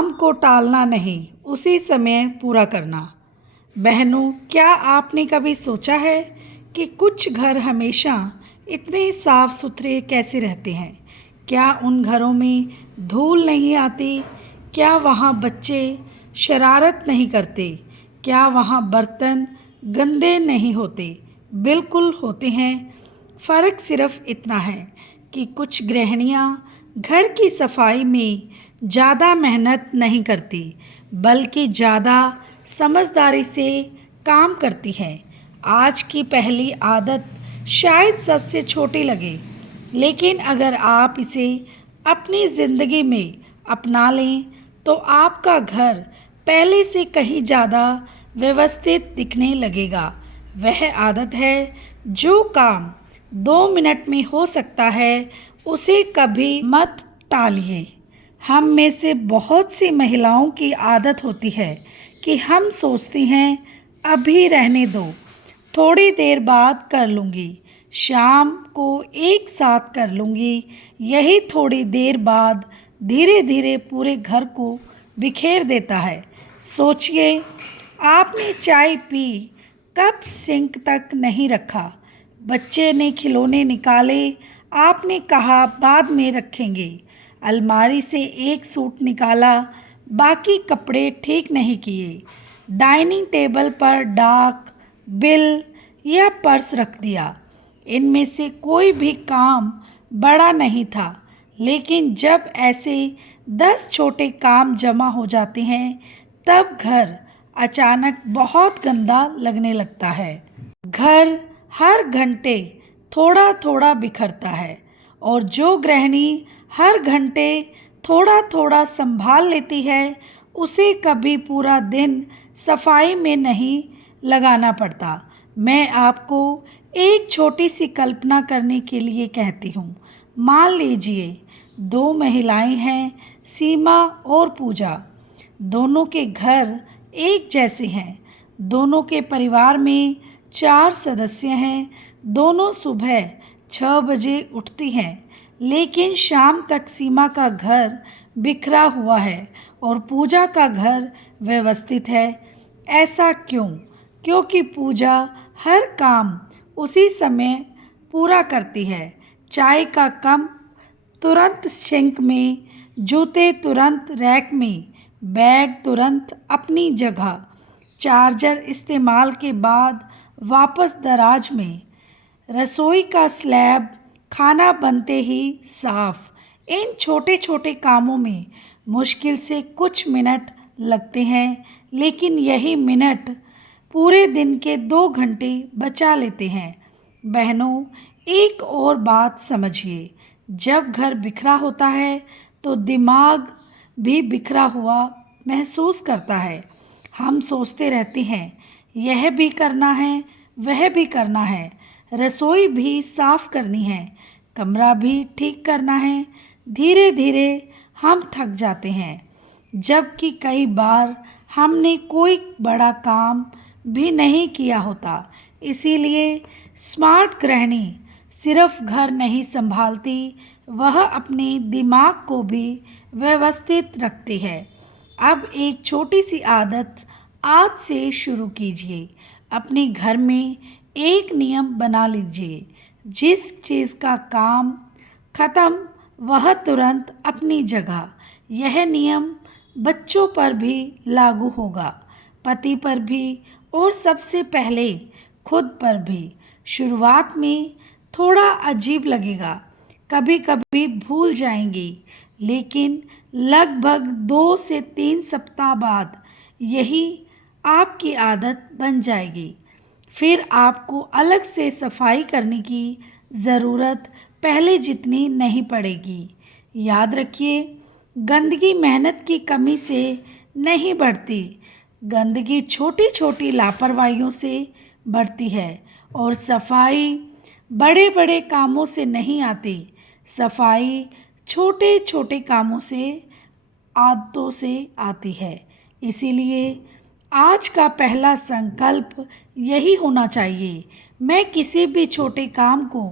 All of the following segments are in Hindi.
काम को टालना नहीं, उसी समय पूरा करना। बहनों, क्या आपने कभी सोचा है कि कुछ घर हमेशा इतने साफ सुथरे कैसे रहते हैं? क्या उन घरों में धूल नहीं आती? क्या वहाँ बच्चे शरारत नहीं करते? क्या वहाँ बर्तन गंदे नहीं होते? बिल्कुल होते हैं। फ़र्क सिर्फ इतना है कि कुछ गृहिणियाँ घर की सफाई में ज़्यादा मेहनत नहीं करती, बल्कि ज़्यादा समझदारी से काम करती हैं। आज की पहली आदत शायद सबसे छोटी लगे, लेकिन अगर आप इसे अपनी ज़िंदगी में अपना लें तो आपका घर पहले से कहीं ज़्यादा व्यवस्थित दिखने लगेगा। वह आदत है, जो काम 2 मिनट में हो सकता है उसे कभी मत टालिए। हम में से बहुत सी महिलाओं की आदत होती है कि हम सोचती हैं अभी रहने दो, थोड़ी देर बाद कर लूँगी, शाम को एक साथ कर लूँगी। यही थोड़ी देर बाद धीरे धीरे पूरे घर को बिखेर देता है। सोचिए, आपने चाय पी, कप सिंक तक नहीं रखा, बच्चे ने खिलौने निकाले, आपने कहा बाद में रखेंगे, अलमारी से एक सूट निकाला, बाकी कपड़े ठीक नहीं किए, डाइनिंग टेबल पर डाक, बिल या पर्स रख दिया। इनमें से कोई भी काम बड़ा नहीं था, लेकिन जब ऐसे 10 छोटे काम जमा हो जाते हैं, तब घर अचानक बहुत गंदा लगने लगता है। घर हर घंटे थोड़ा थोड़ा बिखरता है, और जो गृहिणी हर घंटे थोड़ा थोड़ा संभाल लेती है, उसे कभी पूरा दिन सफाई में नहीं लगाना पड़ता। मैं आपको एक छोटी सी कल्पना करने के लिए कहती हूँ। मान लीजिए 2 महिलाएं हैं, सीमा और पूजा। दोनों के घर एक जैसे हैं। दोनों के परिवार में 4 सदस्य हैं। दोनों सुबह 6 बजे उठती हैं, लेकिन शाम तक सीमा का घर बिखरा हुआ है और पूजा का घर व्यवस्थित है। ऐसा क्यों? क्योंकि पूजा हर काम उसी समय पूरा करती है। चाय का कप तुरंत सिंक में, जूते तुरंत रैक में, बैग तुरंत अपनी जगह, चार्जर इस्तेमाल के बाद वापस दराज में, रसोई का स्लैब खाना बनते ही साफ। इन छोटे छोटे कामों में मुश्किल से कुछ मिनट लगते हैं, लेकिन यही मिनट पूरे दिन के 2 घंटे बचा लेते हैं। बहनों, एक और बात समझिए, जब घर बिखरा होता है तो दिमाग भी बिखरा हुआ महसूस करता है। हम सोचते रहते हैं, यह भी करना है, वह भी करना है, रसोई भी साफ करनी है, कमरा भी ठीक करना है। धीरे धीरे हम थक जाते हैं, जबकि कई बार हमने कोई बड़ा काम भी नहीं किया होता। इसीलिए स्मार्ट गृहिणी सिर्फ घर नहीं संभालती, वह अपने दिमाग को भी व्यवस्थित रखती है। अब एक छोटी सी आदत आज से शुरू कीजिए। अपने घर में एक नियम बना लीजिए, जिस चीज़ का काम ख़त्म वह तुरंत अपनी जगह। यह नियम बच्चों पर भी लागू होगा, पति पर भी, और सबसे पहले खुद पर भी। शुरुआत में थोड़ा अजीब लगेगा, कभी कभी भूल जाएंगी, लेकिन लगभग 2 से 3 सप्ताह बाद यही आपकी आदत बन जाएगी। फिर आपको अलग से सफाई करने की ज़रूरत पहले जितनी नहीं पड़ेगी। याद रखिए, गंदगी मेहनत की कमी से नहीं बढ़ती, गंदगी छोटी छोटी लापरवाहियों से बढ़ती है, और सफाई बड़े बड़े कामों से नहीं आती। सफाई छोटे छोटे कामों से, आदतों से आती है। इसीलिए आज का पहला संकल्प यही होना चाहिए, मैं किसी भी छोटे काम को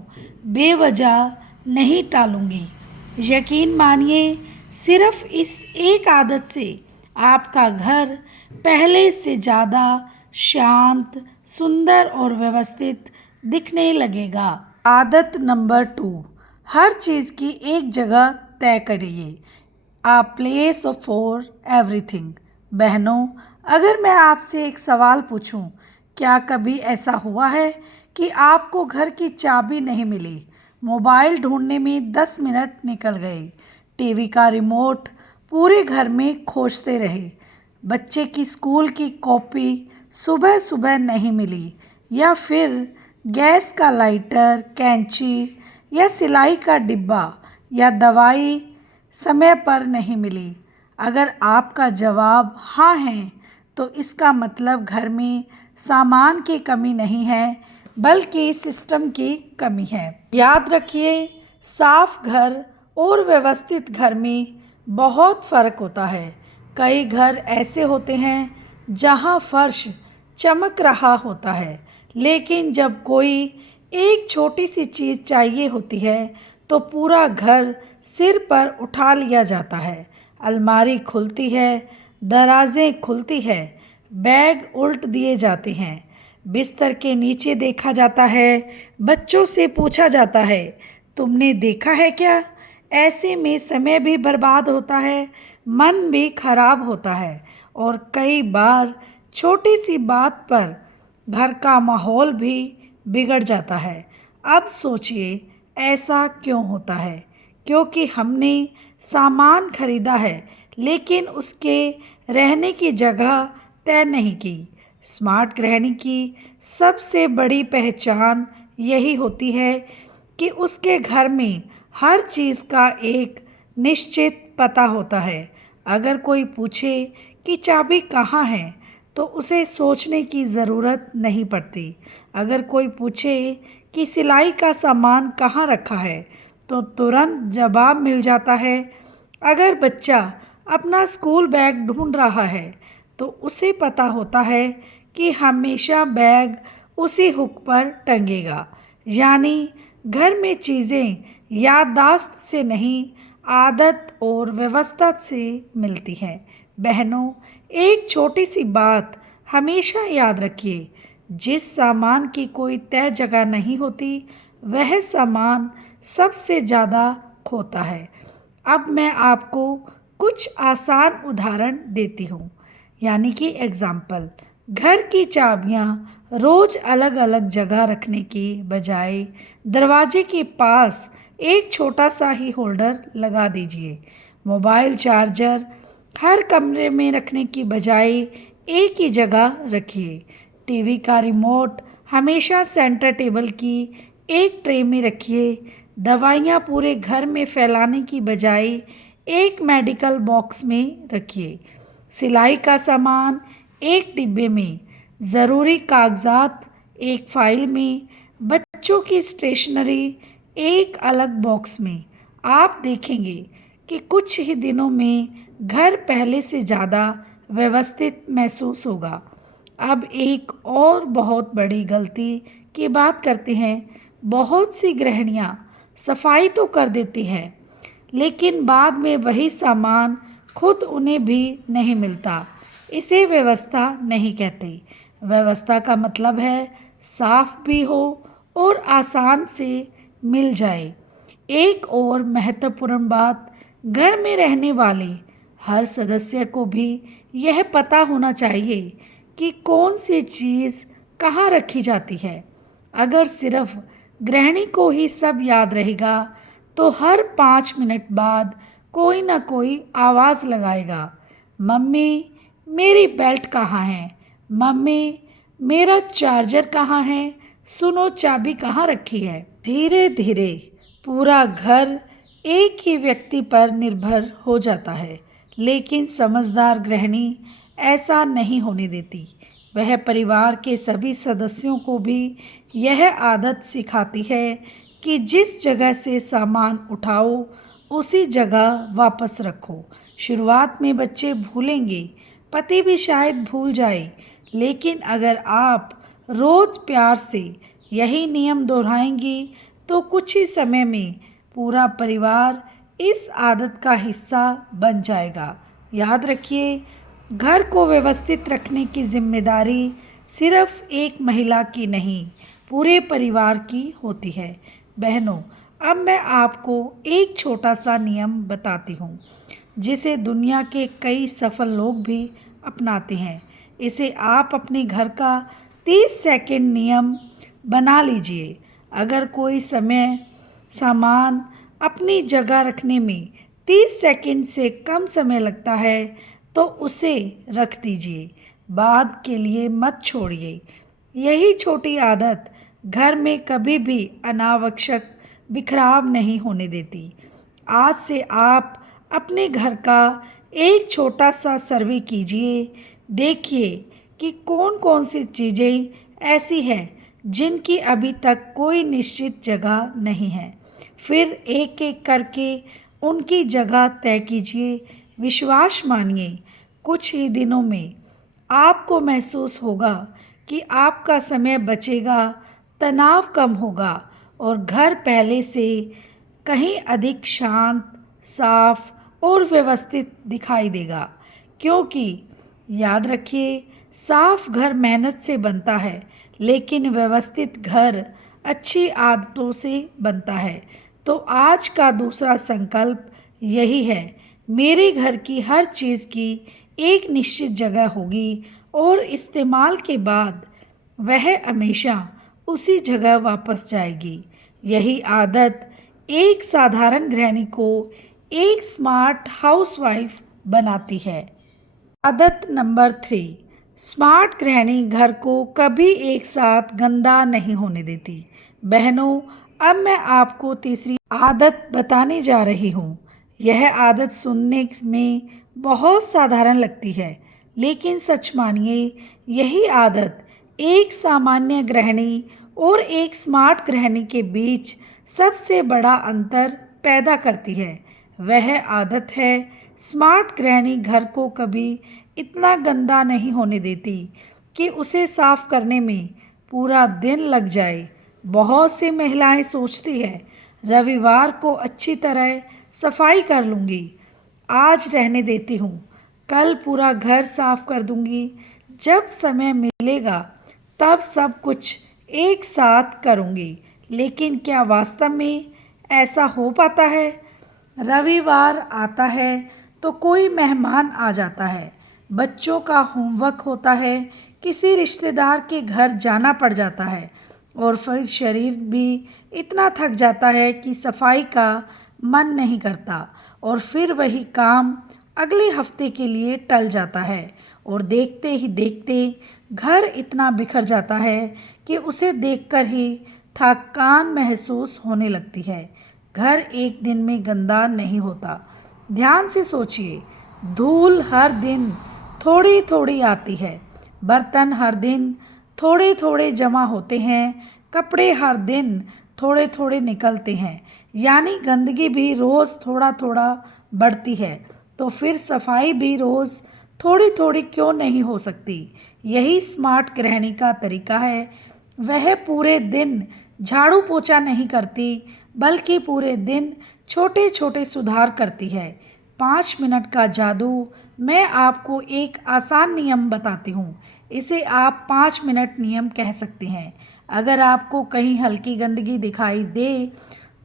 बेवजह नहीं टालूंगी। यकीन मानिए, सिर्फ इस एक आदत से आपका घर पहले से ज़्यादा शांत, सुंदर और व्यवस्थित दिखने लगेगा। आदत नंबर 2, हर चीज़ की एक जगह तय करिए। A place for everything। बहनों, अगर मैं आपसे एक सवाल पूछूं, क्या कभी ऐसा हुआ है कि आपको घर की चाबी नहीं मिली, मोबाइल ढूंढने में 10 मिनट निकल गए, टीवी का रिमोट पूरे घर में खोजते रहे, बच्चे की स्कूल की कॉपी सुबह सुबह नहीं मिली, या फिर गैस का लाइटर, कैंची या सिलाई का डिब्बा या दवाई समय पर नहीं मिली? अगर आपका जवाब हाँ है, तो इसका मतलब घर में सामान की कमी नहीं है, बल्कि सिस्टम की कमी है। याद रखिए, साफ घर और व्यवस्थित घर में बहुत फ़र्क होता है। कई घर ऐसे होते हैं जहां फर्श चमक रहा होता है, लेकिन जब कोई एक छोटी सी चीज़ चाहिए होती है तो पूरा घर सिर पर उठा लिया जाता है। अलमारी खुलती है, दराज़ें खुलती है, बैग उल्ट दिए जाते हैं, बिस्तर के नीचे देखा जाता है, बच्चों से पूछा जाता है, तुमने देखा है क्या? ऐसे में समय भी बर्बाद होता है, मन भी खराब होता है और कई बार छोटी सी बात पर घर का माहौल भी बिगड़ जाता है। अब सोचिए, ऐसा क्यों होता है? क्योंकि हमने सामान खरीदा है, लेकिन उसके रहने की जगह तय नहीं की। स्मार्ट गृहिणी की सबसे बड़ी पहचान यही होती है कि उसके घर में हर चीज़ का एक निश्चित पता होता है। अगर कोई पूछे कि चाबी कहाँ है, तो उसे सोचने की ज़रूरत नहीं पड़ती। अगर कोई पूछे कि सिलाई का सामान कहाँ रखा है, तो तुरंत जवाब मिल जाता है। अगर बच्चा अपना स्कूल बैग ढूंढ रहा है, तो उसे पता होता है कि हमेशा बैग उसी हुक पर टंगेगा। यानी घर में चीज़ें याददाश्त से नहीं, आदत और व्यवस्था से मिलती हैं। बहनों, एक छोटी सी बात हमेशा याद रखिए, जिस सामान की कोई तय जगह नहीं होती, वह सामान सबसे ज़्यादा खोता है। अब मैं आपको कुछ आसान उदाहरण देती हूँ, यानी कि एग्ज़ाम्पल। घर की चाबियाँ रोज़ अलग अलग जगह रखने की बजाय दरवाजे के पास एक छोटा सा ही होल्डर लगा दीजिए। मोबाइल चार्जर हर कमरे में रखने की बजाय एक ही जगह रखिए। टीवी का रिमोट हमेशा सेंटर टेबल की एक ट्रे में रखिए। दवाइयाँ पूरे घर में फैलाने की बजाय एक मेडिकल बॉक्स में रखिए। सिलाई का सामान एक डिब्बे में, ज़रूरी कागजात एक फाइल में, बच्चों की स्टेशनरी एक अलग बॉक्स में। आप देखेंगे कि कुछ ही दिनों में घर पहले से ज़्यादा व्यवस्थित महसूस होगा। अब एक और बहुत बड़ी गलती की बात करते हैं। बहुत सी गृहिणियाँ सफाई तो कर देती हैं, लेकिन बाद में वही सामान खुद उन्हें भी नहीं मिलता। इसे व्यवस्था नहीं कहते। व्यवस्था का मतलब है साफ भी हो और आसान से मिल जाए। एक और महत्वपूर्ण बात, घर में रहने वाले हर सदस्य को भी यह पता होना चाहिए कि कौन सी चीज़ कहाँ रखी जाती है। अगर सिर्फ गृहिणी को ही सब याद रहेगा, तो हर 5 मिनट बाद कोई ना कोई आवाज़ लगाएगा, मम्मी मेरी बेल्ट कहाँ है, मम्मी मेरा चार्जर कहाँ है, सुनो चाबी कहाँ रखी है। धीरे धीरे पूरा घर एक ही व्यक्ति पर निर्भर हो जाता है, लेकिन समझदार गृहिणी ऐसा नहीं होने देती। वह परिवार के सभी सदस्यों को भी यह आदत सिखाती है कि जिस जगह से सामान उठाओ, उसी जगह वापस रखो। शुरुआत में बच्चे भूलेंगे, पति भी शायद भूल जाए, लेकिन अगर आप रोज़ प्यार से यही नियम दोहराएंगी, तो कुछ ही समय में पूरा परिवार इस आदत का हिस्सा बन जाएगा। याद रखिए, घर को व्यवस्थित रखने की जिम्मेदारी सिर्फ एक महिला की नहीं, पूरे परिवार की होती है। बहनों, अब मैं आपको एक छोटा सा नियम बताती हूँ जिसे दुनिया के कई सफल लोग भी अपनाते हैं। इसे आप अपने घर का 30 सेकंड नियम बना लीजिए। अगर कोई सामान अपनी जगह रखने में 30 सेकंड से कम समय लगता है तो उसे रख दीजिए, बाद के लिए मत छोड़िए। यही छोटी आदत घर में कभी भी अनावश्यक बिखराव नहीं होने देती। आज से आप अपने घर का एक छोटा सा सर्वे कीजिए। देखिए कि कौन कौन सी चीज़ें ऐसी हैं जिनकी अभी तक कोई निश्चित जगह नहीं है। फिर एक एक करके उनकी जगह तय कीजिए। विश्वास मानिए, कुछ ही दिनों में आपको महसूस होगा कि आपका समय बचेगा, तनाव कम होगा और घर पहले से कहीं अधिक शांत, साफ और व्यवस्थित दिखाई देगा। क्योंकि याद रखिए, साफ घर मेहनत से बनता है, लेकिन व्यवस्थित घर अच्छी आदतों से बनता है। तो आज का दूसरा संकल्प यही है, मेरे घर की हर चीज़ की एक निश्चित जगह होगी और इस्तेमाल के बाद वह हमेशा उसी जगह वापस जाएगी। यही आदत एक साधारण गृहिणी को एक स्मार्ट हाउसवाइफ बनाती है। आदत नंबर 3, स्मार्ट गृहिणी घर को कभी एक साथ गंदा नहीं होने देती। बहनों, अब मैं आपको तीसरी आदत बताने जा रही हूँ। यह आदत सुनने में बहुत साधारण लगती है, लेकिन सच मानिए, यही आदत एक सामान्य गृहिणी और एक स्मार्ट गृहिणी के बीच सबसे बड़ा अंतर पैदा करती है। वह आदत है, स्मार्ट गृहिणी घर को कभी इतना गंदा नहीं होने देती कि उसे साफ करने में पूरा दिन लग जाए। बहुत सी महिलाएं सोचती है, रविवार को अच्छी तरह सफाई कर लूँगी, आज रहने देती हूँ, कल पूरा घर साफ कर दूँगी, जब समय मिलेगा तब सब कुछ एक साथ करूँगी। लेकिन क्या वास्तव में ऐसा हो पाता है? रविवार आता है तो कोई मेहमान आ जाता है, बच्चों का होमवर्क होता है, किसी रिश्तेदार के घर जाना पड़ जाता है और फिर शरीर भी इतना थक जाता है कि सफाई का मन नहीं करता और फिर वही काम अगले हफ्ते के लिए टल जाता है और देखते ही देखते घर इतना बिखर जाता है कि उसे देखकर ही थकान महसूस होने लगती है। घर एक दिन में गंदा नहीं होता। ध्यान से सोचिए, धूल हर दिन थोड़ी थोड़ी आती है, बर्तन हर दिन थोड़े थोड़े जमा होते हैं, कपड़े हर दिन थोड़े थोड़े निकलते हैं, यानी गंदगी भी रोज़ थोड़ा थोड़ा बढ़ती है। तो फिर सफाई भी रोज़ थोड़ी थोड़ी क्यों नहीं हो सकती? यही स्मार्ट गृहिणी का तरीका है। वह पूरे दिन झाड़ू पोछा नहीं करती, बल्कि पूरे दिन छोटे छोटे सुधार करती है। 5 मिनट का जादू। मैं आपको एक आसान नियम बताती हूँ, इसे आप 5 मिनट नियम कह सकते हैं। अगर आपको कहीं हल्की गंदगी दिखाई दे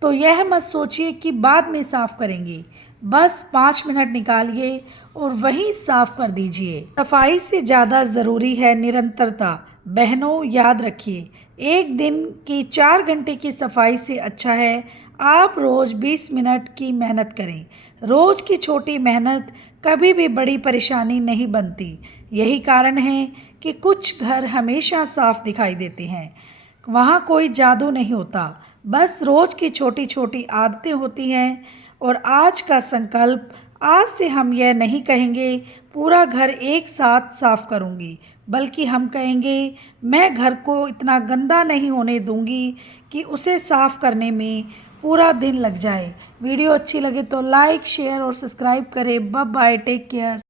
तो यह मत सोचिए कि बाद में साफ करेंगे, बस 5 मिनट निकालिए और वहीं साफ कर दीजिए। सफाई से ज़्यादा ज़रूरी है निरंतरता। बहनों, याद रखिए, एक दिन की 4 घंटे की सफाई से अच्छा है आप रोज़ 20 मिनट की मेहनत करें। रोज़ की छोटी मेहनत कभी भी बड़ी परेशानी नहीं बनती। यही कारण है कि कुछ घर हमेशा साफ दिखाई देते हैं। वहाँ कोई जादू नहीं होता, बस रोज़ की छोटी छोटी आदतें होती हैं। और आज का संकल्प, आज से हम यह नहीं कहेंगे पूरा घर एक साथ साफ करूँगी, बल्कि हम कहेंगे मैं घर को इतना गंदा नहीं होने दूँगी कि उसे साफ करने में पूरा दिन लग जाए। वीडियो अच्छी लगे तो लाइक, शेयर और सब्सक्राइब करें। Bye bye, take care.